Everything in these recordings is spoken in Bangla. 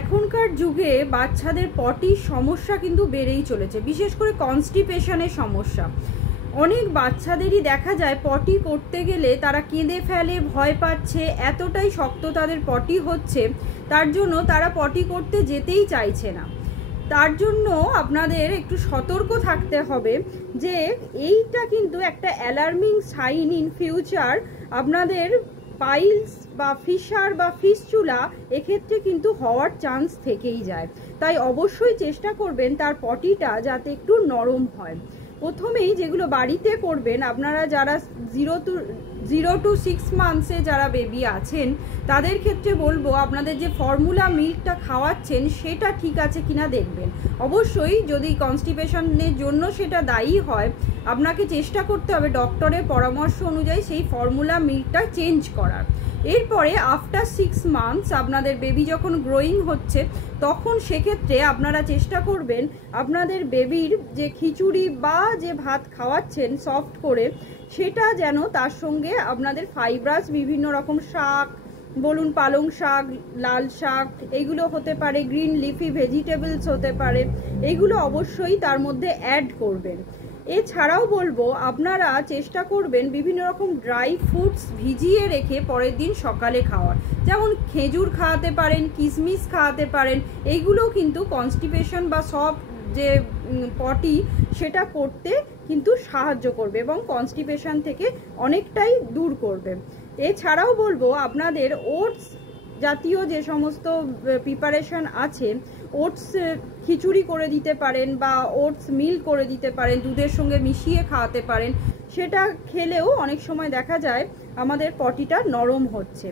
এখনকার যুগে বাচ্চাদের পটির সমস্যা কিন্তু বেড়েই চলেছে, বিশেষ করে কনস্টিপেশনের সমস্যা। অনেক বাচ্চাদেরই দেখা যায় পটি করতে গেলে তারা কেঁদে ফেলে, ভয় পাচ্ছে, এতটাই শক্ত তাদের পটি হচ্ছে, তার জন্য তারা পটি করতে যেতেই চাইছে না। তার জন্য আপনাদের একটু সতর্ক থাকতে হবে যে এইটা কিন্তু একটা অ্যালার্মিং সাইন ইন ফিউচার। আপনাদের পাইলস বা ফিশার বা ফিস্চুলা এক্ষেত্রে কিন্তু হওয়ার চান্স থেকেই যায়। তাই অবশ্যই চেষ্টা করবেন তার পটিটা যাতে একটু নরম হয়। প্রথমেই যেগুলো বাড়িতে করবেন, আপনারা যারা 0 to 6 মান্থসে যারা বেবি আছেন তাদের ক্ষেত্রে বলবো আপনাদের যে ফর্মুলা মিল্কটা খাওয়াচ্ছেন সেটা ঠিক আছে কিনা দেখবেন। অবশ্যই যদি কনস্টিপেশনের জন্য সেটা দায়ী হয়, আপনাকে চেষ্টা করতে হবে ডক্টরের পরামর্শ অনুযায়ী সেই ফর্মুলা মিল্কটা চেঞ্জ করার। এরপরে আফটার 6 মান্থস আপনাদের বেবি যখন গ্রোয়িং হচ্ছে তখন সেক্ষেত্রে আপনারা চেষ্টা করবেন আপনাদের বেবির যে খিচুড়ি বা যে ভাত খাওয়াচ্ছেন সফট করে, সেটা যেন তার সঙ্গে আপনাদের ফাইব্রাস বিভিন্ন রকম শাক বলুন, পালং শাক, লাল শাক, এইগুলো হতে পারে, গ্রিন লিফি ভেজিটেবলস হতে পারে, এইগুলো অবশ্যই তার মধ্যে অ্যাড করবেন। এছাড়াও বলবো আপনারা চেষ্টা করবেন বিভিন্ন রকম ড্রাই ফ্রুটস ভিজিয়ে রেখে পরের দিন সকালে খাওয়ার, যেমন খেজুর খাওয়াতে পারেন, কিশমিশ খাওয়াতে পারেন। এইগুলো কিন্তু কনস্টিপেশন বা সব যে পটি সেটা করতে কিন্তু সাহায্য করবে এবং কনস্টিপেশন থেকে অনেকটাই দূর করবে। এছাড়াও বলবো আপনাদের ওটস জাতীয় যে সমস্ত প্রিপারেশন আছে, ওটস খিচুড়ি করে দিতে পারেন বা ওটস মিল করে দিতে পারেন, দুধের সঙ্গে মিশিয়ে খাওয়াতে পারেন। সেটা খেলেও অনেক সময় দেখা যায় আমাদের পটিটা নরম হচ্ছে।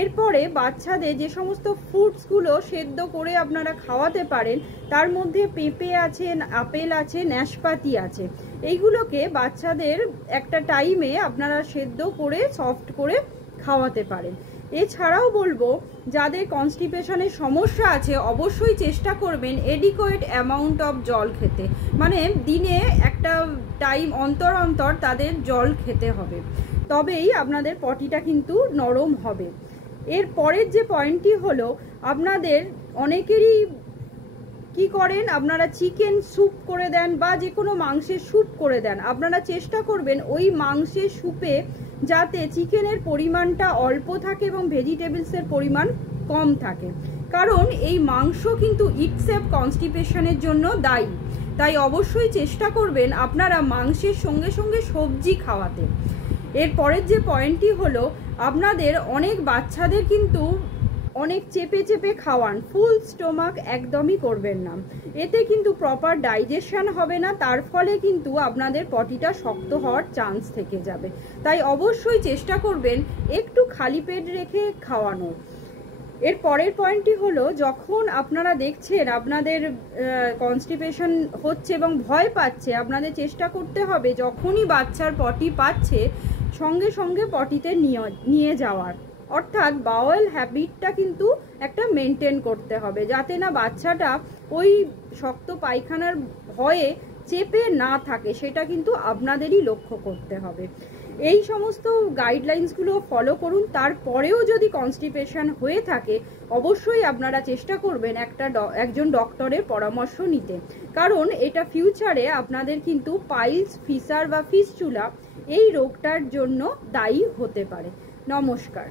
এরপরে বাচ্চাদের যে সমস্ত ফ্রুটসগুলো সেদ্ধ করে আপনারা খাওয়াতে পারেন, তার মধ্যে পেঁপে আছে, আপেল আছে, নাশপাতি আছে। এইগুলোকে বাচ্চাদের একটা টাইমে আপনারা সেদ্ধ করে সফট করে খাওয়াতে পারেন। এছাড়াও বলবো যাদের কনস্টিপেশনের সমস্যা আছে অবশ্যই চেষ্টা করবেন এডিকুয়েট অ্যামাউন্ট অফ জল খেতে, মানে দিনে একটা টাইম অন্তর অন্তর তাদের জল খেতে হবে, তবেই আপনাদের পটিটা কিন্তু নরম হবে। এর পরের যে পয়েন্টটি হলো আপনাদের অনেকেরই কি করেন, আপনারা চিকেন স্যুপ করে দেন বা যে কোনো মাংসের স্যুপ করে দেন। আপনারা চেষ্টা করবেন ওই মাংসের স্যুপে যাতে চিকেনের পরিমাণটা অল্প থাকে এবং ভেজিটেবলসের পরিমাণ কম থাকে, কারণ এই মাংস কিন্তু ইটসেলফ কনস্টিপেশনের জন্য দায়ী। তাই অবশ্যই চেষ্টা করবেন আপনারা মাংসের সঙ্গে সঙ্গে সবজি খাওয়াতে। এর পরের যে পয়েন্টটি হলো আপনাদের অনেক বাচ্চাদের কিন্তু অনেক চেপে চেপে খাওয়ান, ফুল স্টোমাক একদমই করবেন না, এতে কিন্তু প্রপার ডাইজেশন হবে না, তার ফলে কিন্তু আপনাদের পটিটা শক্ত হওয়ার চান্স থেকে যাবে। তাই অবশ্যই চেষ্টা করবেন একটু খালি পেট রেখে খাওয়ানোর। এর পরের পয়েন্টটি হলো যখন আপনারা দেখছেন আপনাদের কনস্টিপেশন হচ্ছে এবং ভয় পাচ্ছে, আপনাদের চেষ্টা করতে হবে যখনই বাচ্চার পটি পাচ্ছে সঙ্গে সঙ্গে পটিতে নিয়ে যাওয়ার, অর্থাৎ বাওয়েল হ্যাবিটটা কিন্তু একটা মেনটেন করতে হবে যাতে না বাচ্চাটা ওই শক্ত পায়খানার ভয়ে চেপে না থাকে, সেটা কিন্তু আপনাদেরই লক্ষ্য করতে হবে। এই সমস্ত গাইডলাইন্সগুলো ফলো করুন। তারপরেও যদি কনস্টিপেশন হয়ে থাকে অবশ্যই আপনারা চেষ্টা করবেন একজন ডক্টরের পরামর্শ নিতে, কারণ এটা ফিউচারে আপনাদের কিন্তু পাইলস, ফিশার বা ফিস্চুলা এই রোগটার জন্য দায়ী হতে পারে। নমস্কার।